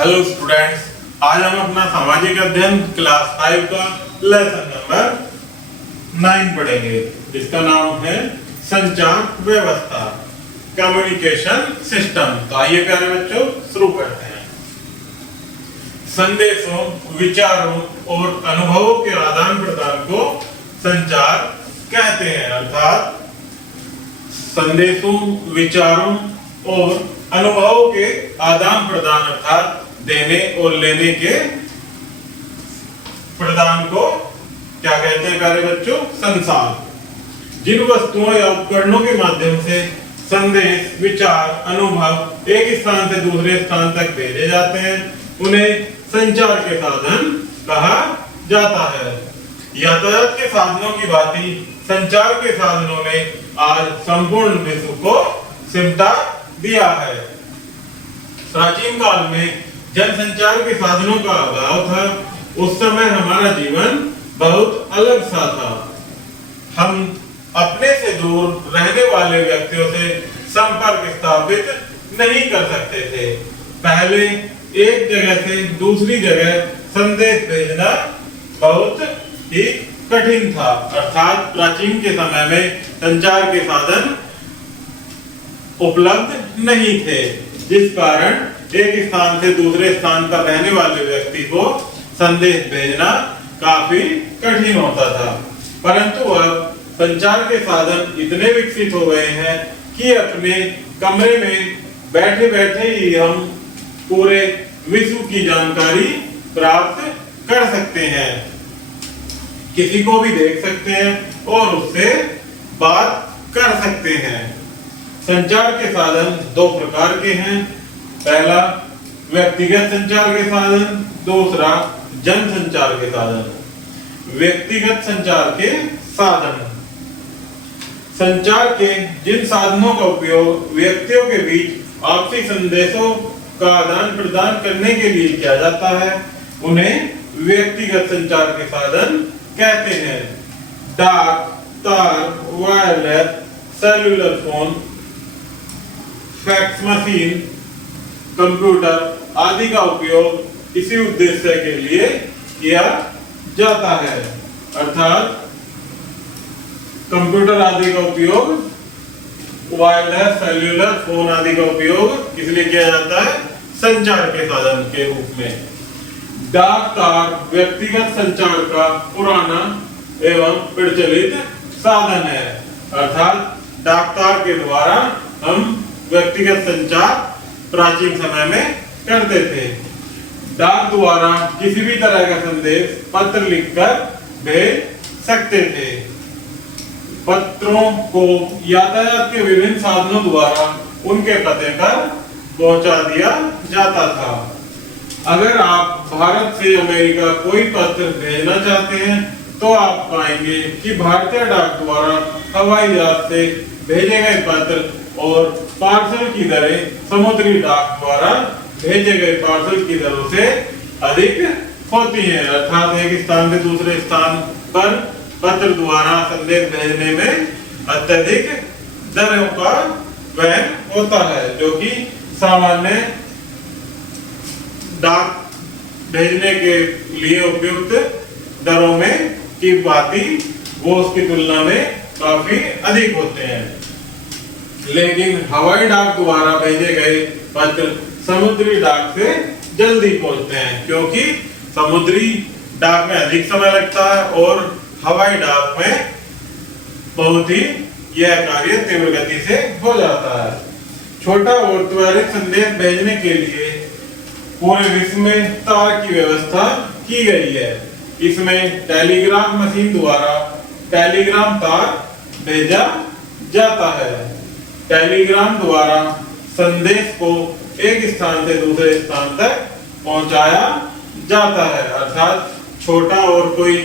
Hello students, आज हम अपना सामाजिक अध्ययन क्लास 5 का लेसन नंबर 9 पढ़ेंगे, जिसका नाम है संचार व्यवस्था, कम्युनिकेशन सिस्टम। तो आइए प्यारे बच्चों शुरू करते हैं। संदेशों, विचारों और अनुभवों के आदान प्रदान को संचार कहते हैं। अर्थात संदेशों, विचारों और अनुभवों के आदान प्रदान अर्थात देने और लेने के प्रदान को क्या कहते हैं प्यारे बच्चों? संचार। जिन वस्तुओं या उपकरणों के माध्यम से संदेश, विचार, अनुभव एक स्थान से दूसरे स्थान तक भेजे जाते हैं, उन्हें संचार के साधन कहा जाता है। यातायात के साधनों की भांति संचार के साधनों ने आज संपूर्ण विश्व को सिमटा दिया है। प्राचीन काल में जनसंचार के साधनों का अभाव था। उस समय हमारा जीवन बहुत अलग सा था। हम अपने से दूर रहने वाले व्यक्तियों से संपर्क स्थापित नहीं कर सकते थे। पहले एक जगह से दूसरी जगह संदेश भेजना बहुत ही कठिन था। अर्थात प्राचीन के समय में संचार के साधन उपलब्ध नहीं थे, जिस कारण एक स्थान से दूसरे स्थान पर रहने वाले व्यक्ति को संदेश भेजना काफी कठिन होता था। परंतु अब संचार के साधन इतने विकसित हो गए हैं कि अपने कमरे में बैठे बैठे ही हम पूरे विश्व की जानकारी प्राप्त कर सकते हैं, किसी को भी देख सकते हैं और उससे बात कर सकते हैं। संचार के साधन दो प्रकार के हैं। पहला व्यक्तिगत संचार के साधन, दूसरा जन संचार के साधन। व्यक्तिगत संचार के साधन संचार के जिन साधनों का उपयोग व्यक्तियों के बीच आपसी संदेशों का आदान प्रदान करने के लिए किया जाता है, उन्हें व्यक्तिगत संचार के साधन कहते हैं। डाक, तार, wireless, cellular phone, fax machine, computer आदि का उपयोग इसी उद्देश्य के लिए किया जाता है। अर्थात कंप्यूटर आदि का उपयोग, वायरलेस, सेल्युलर फोन आदि का उपयोग किस लिए किया जाता है? संचार के साधन के रूप में। डाक तार व्यक्तिगत संचार का पुराना एवं प्रचलित साधन है। अर्थात डाक तार के द्वारा हम व्यक्तिगत संचार प्राचीन समय में करते थे। डाक द्वारा किसी भी तरह का संदेश पत्र लिखकर भेज सकते थे। पत्रों को यातायात के विभिन्न साधनों द्वारा उनके पते पर पहुंचा दिया जाता था। अगर आप भारत से अमेरिका कोई पत्र भेजना चाहते हैं तो आप पाएंगे कि भारतीय डाक द्वारा हवाई जहाज से भेजे गए पत्र और पार्सल की दरें समुद्री डाक द्वारा भेजे गए पार्सल की दरों से अधिक होती हैं। अर्थात एक स्थान से दूसरे स्थान पर पत्र द्वारा संदेश भेजने में अत्यधिक दरों का व्यय होता है, जो कि सामान्य डाक भेजने के लिए उपयुक्त दरों में की भांति वो उसकी तुलना में काफी अधिक होते हैं। लेकिन हवाई डाक द्वारा भेजे गए पत्र समुद्री डाक से जल्दी पहुंचते हैं, क्योंकि समुद्री डाक में अधिक समय लगता है और हवाई डाक में बहुत ही यह कार्य तीव्र गति से हो जाता है। छोटा और त्वरित संदेश भेजने के लिए पूरे विश्व में तार की व्यवस्था की गई है। इसमें टेलीग्राफ मशीन द्वारा टेलीग्राम तार भेजा जाता है। टेलीग्राम द्वारा संदेश को एक स्थान से दूसरे स्थान तक पहुंचाया जाता है। अर्थात छोटा और कोई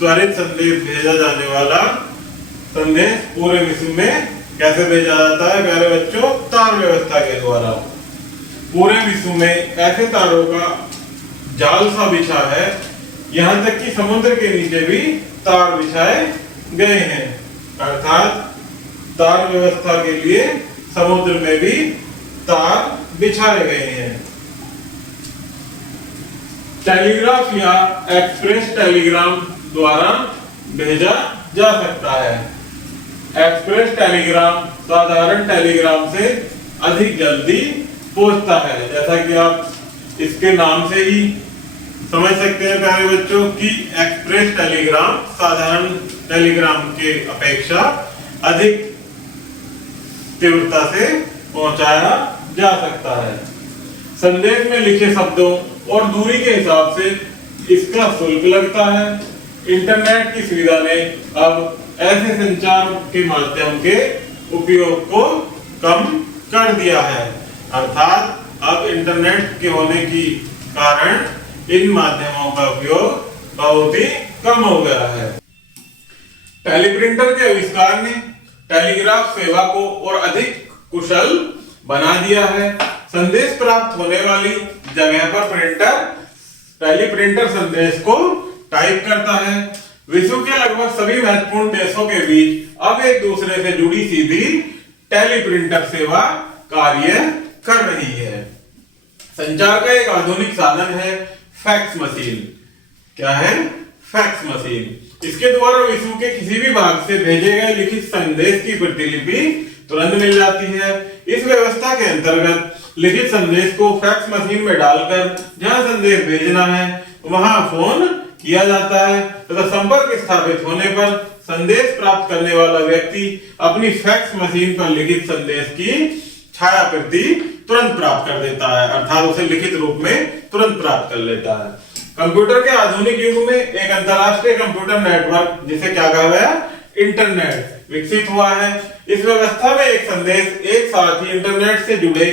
त्वरित संदेश भेजा जाने वाला संदेश पूरे विश्व में कैसे भेजा जाता है प्यारे बच्चों? तार व्यवस्था के द्वारा। पूरे विश्व में ऐसे तारों का जाल सा बिछा है, यहाँ तक कि समुद्र के नीचे भी तार बिछाए गए हैं। अर्थात तार व्यवस्था के लिए समुद्र में भी तार बिछाए गए हैं। टेलीग्राफ या एक्सप्रेस टेलीग्राम द्वारा भेजा जा सकता है। एक्सप्रेस टेलीग्राम साधारण टेलीग्राम से अधिक जल्दी पहुंचता है। जैसा कि आप इसके नाम से ही समझ सकते हैं प्यारे बच्चों कि एक्सप्रेस टेलीग्राम साधारण टेलीग्राम के अपेक्षा अधिक तीव्रता से पहुंचाया जा सकता है। संदेश में लिखे शब्दों और दूरी के हिसाब से इसका शुल्क लगता है। इंटरनेट की सुविधा ने अब ऐसे संचार के माध्यम के उपयोग को कम कर दिया है, अर्थात अब इंटरनेट के होने की कारण इन माध्यमों का उपयोग बहुत ही कम हो गया है। टेलीप्रिंटर के आविष्कार ने टेलीग्राफ सेवा को और अधिक कुशल बना दिया है। संदेश प्राप्त होने वाली जगह पर प्रिंटर टेलीप्रिंटर संदेश को टाइप करता है। विश्व के लगभग सभी महत्वपूर्ण देशों के बीच अब एक दूसरे से जुड़ी सीधी टेलीप्रिंटर सेवा कार्य कर रही है। संचार का एक आधुनिक साधन है फैक्स मशीन। क्या है? Fax machine. इसके द्वारा विश्व के किसी भी भाग से भेजे गए लिखित संदेश की प्रतिलिपि तुरंत मिल जाती है। इस व्यवस्था के अंतर्गत लिखित संदेश को फैक्स मशीन में डालकर जहां संदेश भेजना है वहां फोन किया जाता है तथा संपर्क स्थापित होने पर संदेश प्राप्त करने वाला व्यक्ति अपनी फैक्स मशीन पर लिखित संदेश की छाया प्रति तुरंत प्राप्त कर देता है, अर्थात उसे लिखित रूप में तुरंत प्राप्त कर लेता है। कंप्यूटर के आधुनिक युग में एक अंतरराष्ट्रीय कंप्यूटर नेटवर्क, जिसे क्या कहा गया, इंटरनेट, विकसित हुआ है। इस व्यवस्था में एक संदेश एक साथ ही इंटरनेट से जुड़े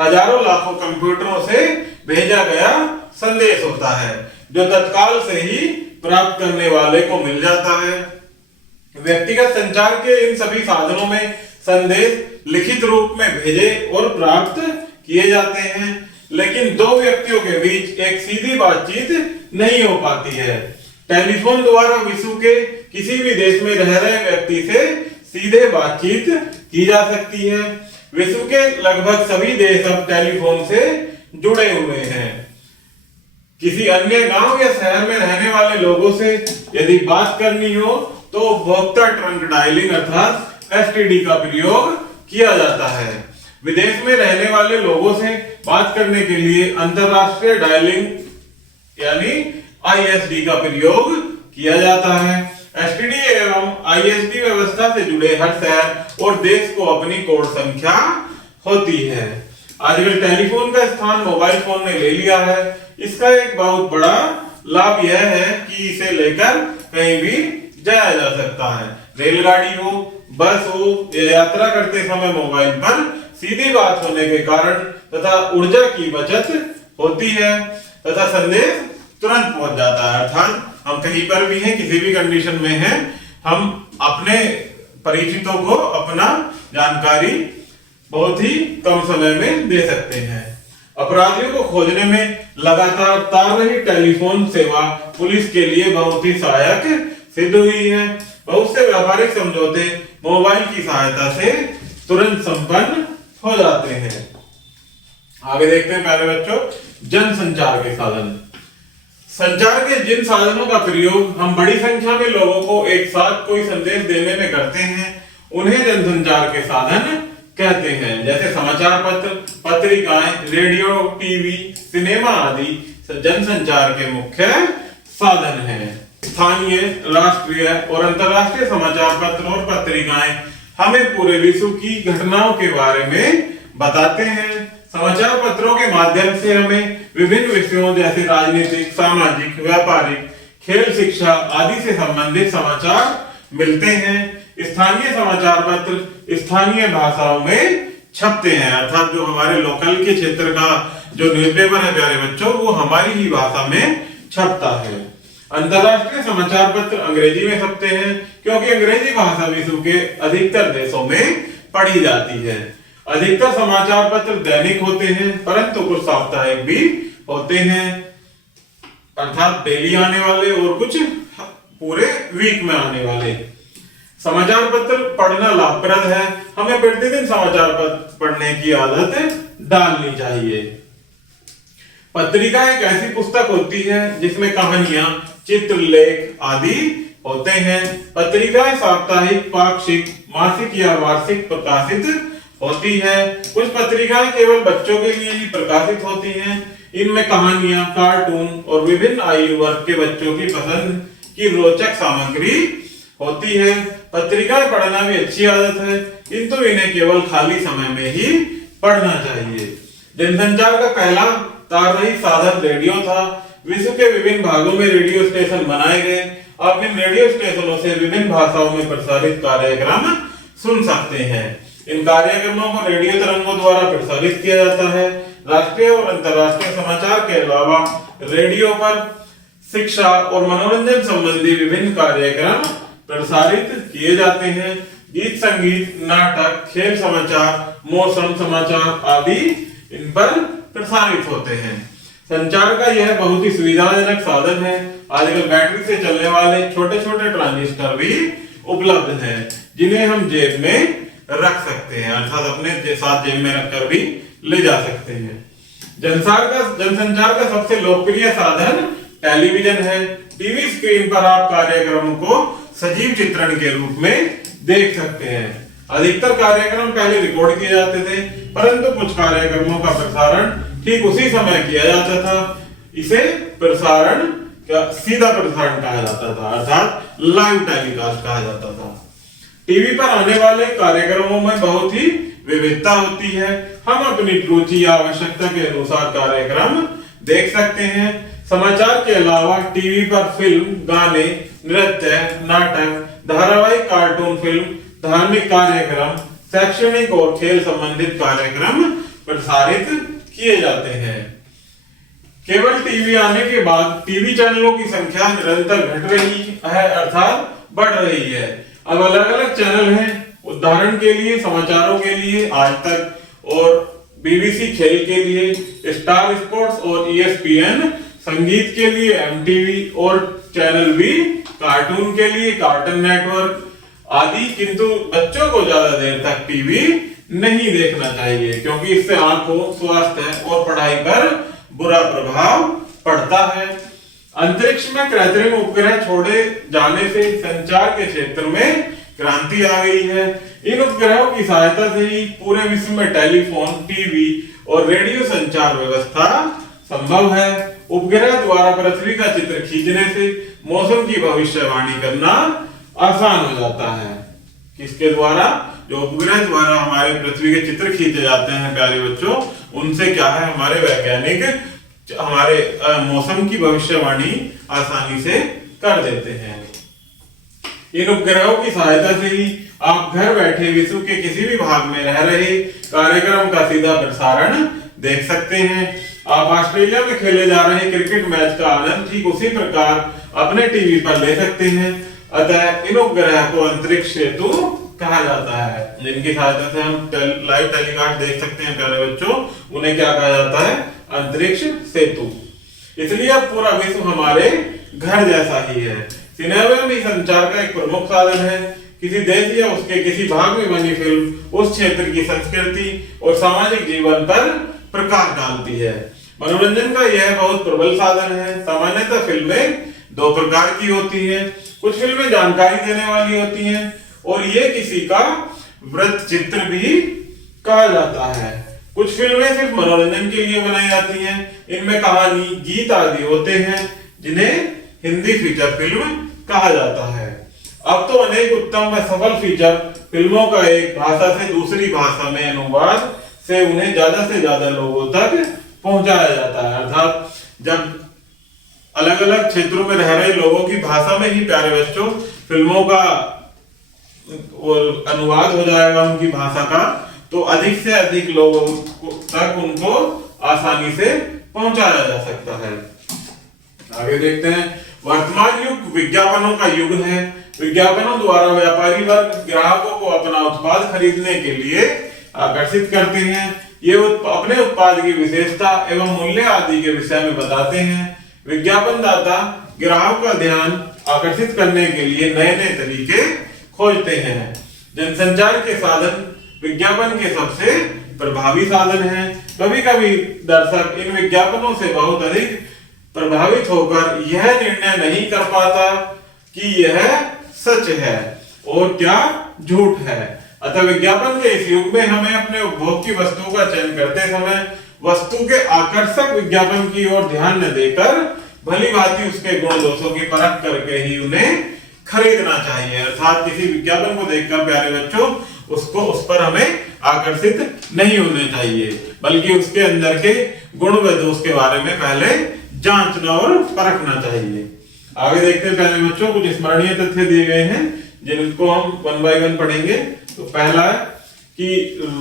हजारों लाखों कंप्यूटरों से भेजा गया संदेश होता है, जो तत्काल से ही प्राप्त करने वाले को मिल जाता है। व्यक्तिगत संचार के इन सभी साधनों में संदेश लिखित रूप में भेजे और प्राप्त किए जाते हैं, लेकिन दो व्यक्तियों के बीच एक सीधी बातचीत नहीं हो पाती है। टेलीफोन द्वारा विश्व के किसी भी देश में रह रहे व्यक्ति से सीधे बातचीत की जा सकती है। विश्व के लगभग सभी देश अब टेलीफोन से जुड़े हुए हैं। किसी अन्य गांव या शहर में रहने वाले लोगों से यदि बात करनी हो तो उपभोक्ता ट्रंक डायलिंग अर्थात एसटीडी का प्रयोग किया जाता है। विदेश में रहने वाले लोगों से बात करने के लिए अंतरराष्ट्रीय डायलिंग यानी आईएसडी का प्रयोग किया जाता है। एसटीडी एवं आईएसडी व्यवस्था से जुड़े हर शहर और देश को अपनी कोड संख्या होती है। आजकल टेलीफोन का स्थान मोबाइल फोन ने ले लिया है। इसका एक बहुत बड़ा लाभ यह है कि इसे लेकर कहीं भी जाया जा सकता है। रेलगाड़ी हो, बस हो या यात्रा करते समय मोबाइल पर सीधी बात होने के कारण तथा ऊर्जा की बचत होती है तथा संदेश तुरंत पहुंच जाता है, अर्थात हम कहीं पर भी हैं, किसी भी कंडीशन में हैं, हम अपने परिचितों को अपना जानकारी बहुत ही कम समय में दे सकते हैं। अपराधियों को खोजने में लगातार रही टेलीफोन सेवा पुलिस के लिए बहुत ही सहायक सिद्ध हुई है। बहुत से व्यापारिक समझौते मोबाइल की सहायता से तुरंत संपन्न हो जाते हैं। आगे देखते हैं प्यारे बच्चों, जनसंचार के साधन। संचार के जिन साधनों का प्रयोग हम बड़ी संख्या में लोगों को एक साथ कोई संदेश देने में करते हैं उन्हें जनसंचार के साधन कहते हैं। जैसे समाचार पत्र, पत्रिकाएं, रेडियो, टीवी, सिनेमा आदि जनसंचार के मुख्य साधन हैं। स्थानीय, राष्ट्रीय और अंतर्राष्ट्रीय समाचार पत्र और पत्रिकाएं हमें पूरे विश्व की घटनाओं के बारे में बताते हैं। समाचार पत्रों के माध्यम से हमें विभिन्न विषयों जैसे राजनीतिक, सामाजिक, व्यापारिक, खेल, शिक्षा आदि से संबंधित समाचार मिलते हैं। स्थानीय समाचार पत्र स्थानीय भाषाओं में छपते हैं, अर्थात जो हमारे लोकल के क्षेत्र का जो न्यूज़पेपर है प्यारे बच्चों, वो हमारी ही भाषा में छपता है। अंतरराष्ट्रीय समाचार पत्र अंग्रेजी में छपते हैं क्योंकि अंग्रेजी भाषा विश्व के अधिकतर देशों में पढ़ी जाती है। अधिकतर समाचार पत्र दैनिक होते हैं, परंतु कुछ साप्ताहिक भी होते हैं, अर्थात डेली आने वाले और कुछ पूरे वीक में आने वाले। समाचार पत्र पढ़ना लाभप्रद है। हमें प्रतिदिन समाचार पत्र पढ़ने की आदत डालनी चाहिए। पत्रिका एक ऐसी पुस्तक होती है जिसमें कहानियां, चित्र, लेख आदि होते हैं। पत्रिकाएं साप्ताहिक, पाक्षिक, मासिक या वार्षिक प्रकाशित होती है। कुछ पत्रिकाएं केवल बच्चों के लिए ही प्रकाशित होती हैं। इनमें कहानियां, कार्टून और विभिन्न आयु वर्ग के बच्चों की पसंद की रोचक सामग्री होती है। पत्रिकाएं पढ़ना भी अच्छी आदत है, किंतु इन्हें केवल खाली समय में ही पढ़ना चाहिए। जनसंचार का पहला तार रहित साधन रेडियो था। विश्व के विभिन्न भागों में रेडियो स्टेशन बनाए गए। आप इन रेडियो स्टेशनों से विभिन्न भाषाओं में प्रसारित कार्यक्रम सुन सकते हैं। इन कार्यक्रमों को रेडियो तरंगों द्वारा प्रसारित किया जाता है। राष्ट्रीय और अंतर्राष्ट्रीय समाचार के अलावा रेडियो पर शिक्षा और मनोरंजन संबंधी विभिन्न कार्यक्रम प्रसारित किए जाते हैं। गीत, संगीत, नाटक, खेल समाचार, मौसम समाचार आदि इन पर प्रसारित होते हैं। संचार का यह बहुत ही सुविधाजनक साधन है। आजकल बैटरी से चलने वाले छोटे छोटे ट्रांजिस्टर भी उपलब्ध हैं, जिन्हें हम जेब में रख सकते हैं, अर्थात अपने साथ जेब में रखकर भी ले जा सकते हैं। जनसंचार का सबसे लोकप्रिय साधन टेलीविजन है। टीवी स्क्रीन पर आप कार्यक्रम को सजीव चित्रण के रूप में देख सकते हैं। अधिकतर कार्यक्रम पहले रिकॉर्ड किए जाते थे, परंतु कुछ कार्यक्रमों का प्रसारण ठीक उसी समय किया जाता था। इसे प्रसारण का सीधा प्रसारण कहा जाता था, अर्थात लाइव टेलीकास्ट कहा जाता था। टीवी पर आने वाले कार्यक्रमों में बहुत ही विविधता होती है। हम अपनी रुचि या आवश्यकता के अनुसार कार्यक्रम देख सकते हैं। समाचार के अलावा टीवी पर फिल्म, गाने, नृत्य, नाटक, धारावाहिक, कार्टून फिल्म, धार्मिक कार्यक्रम, शैक्षणिक और खेल संबंधित कार्यक्रम प्रसारित किए जाते हैं। केवल टीवी आने के बाद टीवी चैनलों की संख्या निरंतर घट रही है, अर्थात बढ़ रही है। अब अलग अलग चैनल हैं। उदाहरण के लिए समाचारों के लिए आज तक और बीबीसी, खेल के लिए स्टार स्पोर्ट्स और ESPN, संगीत के लिए MTV और चैनल बी, कार्टून के लिए कार्टून नेटवर्क आदि। किंतु बच्चों को ज्यादा देर तक टीवी नहीं देखना चाहिए, क्योंकि इससे आंखों, स्वास्थ्य और पढ़ाई पर बुरा प्रभाव पड़ता है। अंतरिक्ष में कृत्रिम उपग्रह छोड़े जाने से संचार के क्षेत्र में क्रांति आ गई है। इन उपग्रहों की सहायता से ही पूरे विश्व में टेलीफोन, टीवी और रेडियो संचार व्यवस्था संभव है। उपग्रह द्वारा पृथ्वी का चित्र खींचने से मौसम की भविष्यवाणी करना आसान हो जाता है। किसके द्वारा? जो उपग्रह द्वारा हमारे पृथ्वी के चित्र खींचे जाते हैं प्यारे बच्चों, उनसे क्या है, हमारे वैज्ञानिक हमारे मौसम की भविष्यवाणी आसानी से कर देते हैं। इन उपग्रहों की सहायता से ही आप घर बैठे विश्व के किसी भी भाग में रह रहे कार्यक्रम का सीधा प्रसारण देख सकते हैं। आप ऑस्ट्रेलिया में खेले जा रहे क्रिकेट मैच का आनंद ठीक उसी प्रकार अपने टीवी पर ले सकते हैं। अतः इन उपग्रह को अंतरिक्ष सेतु कहा जाता है, जिनकी सहायता से हम लाइव टेलीकास्ट देख सकते हैं प्यारे बच्चों। उन्हें क्या कहा जाता है? अंतरिक्ष सेतु। इसलिए अब पूरा विश्व हमारे घर जैसा ही है। सिनेमा भी संचार का एक प्रमुख साधन है। किसी देश या उसके किसी भाग में बनी फिल्म उस क्षेत्र की संस्कृति और सामाजिक जीवन पर प्रकाश डालती है। मनोरंजन का यह बहुत प्रबल साधन है। सामान्यतः फिल्में दो प्रकार की होती हैं। कुछ फिल्में जानकारी देने वाली होती हैं और ये किसी का वृत्त चित्र भी कहा जाता है। कुछ फिल्में सिर्फ मनोरंजन के लिए बनाई जाती हैं। इनमें कहानी, गीत आदि होते हैं, जिन्हें हिंदी फीचर फिल्म कहा जाता है। अब तो अनेक उत्तम व सफल फीचर फिल्मों का एक भाषा से दूसरी भाषा में अनुवाद से उन्हें ज्यादा से ज्यादा लोगों तक पहुंचाया जाता है। अर्थात जब अलग अलग क्षेत्रों में रह रहे लोगों की भाषा में ही प्यारे बच्चों फिल्मों का अनुवाद हो जाएगा उनकी भाषा का, तो अधिक से अधिक लोगों तक उनको आसानी से पहुंचाया जा सकता है। आगे देखते हैं। वर्तमान युग विज्ञापनों का युग है। विज्ञापनों द्वारा व्यापारी वर्ग ग्राहकों को अपना उत्पाद खरीदने के लिए आकर्षित करते हैं। ये अपने उत्पाद की विशेषता एवं मूल्य आदि के विषय में बताते हैं। विज्ञापन दाता ग्राहक का ध्यान आकर्षित करने के लिए नए नए तरीके खोजते हैं। जनसंचार के साधन विज्ञापन के सबसे प्रभावी साधन है। कभी कभी दर्शक इन विज्ञापनों से बहुत अधिक प्रभावित होकर यह निर्णय नहीं कर पाता कि यह सच है और क्या झूठ है। अतः विज्ञापन के इस युग में हमें अपने उपभोग की वस्तुओं का चयन करते समय वस्तु के आकर्षक विज्ञापन की ओर ध्यान न देकर भली भांति उसके गुण दोषों की परख करके ही उन्हें खरीदना चाहिए। अर्थात किसी विज्ञापन को देखकर प्यारे बच्चों उस पर हमें आकर्षित नहीं होने चाहिए, बल्कि उसके अंदर के गुण व दोष के बारे में पहले जांचना और परखना चाहिए। आगे देखते हैं प्यारे बच्चों, कुछ स्मरणीय तथ्य दिए गए हैं जिनको हम वन बाय वन पढ़ेंगे। तो पहला है कि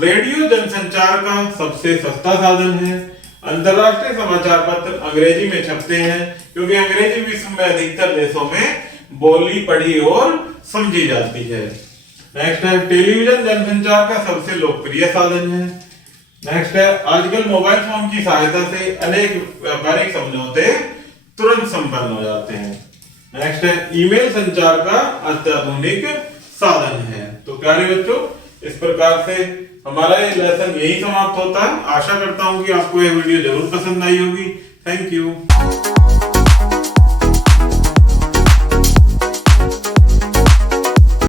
रेडियो जनसंचार का सबसे सस्ता साधन है। अंतरराष्ट्रीय समाचार पत्र अंग्रेजी में छपते हैं क्योंकि अंग्रेजी विश्व में अधिकतर देशों में बोली, पढ़ी और समझी जाती है। नेक्स्ट है टेलीविजन जनसंचार का सबसे लोकप्रिय साधन है। नेक्स्ट है आजकल मोबाइल फोन की सहायता से अनेक व्यापारिक समझौते तुरंत संपन्न हो जाते हैं। नेक्स्ट है ईमेल संचार का अत्याधुनिक साधन है। तो प्यारे बच्चों, इस प्रकार से हमारा ये लेसन यही समाप्त होता है। आशा करता हूं कि आपको यह वीडियो जरूर पसंद आई होगी। Thank you.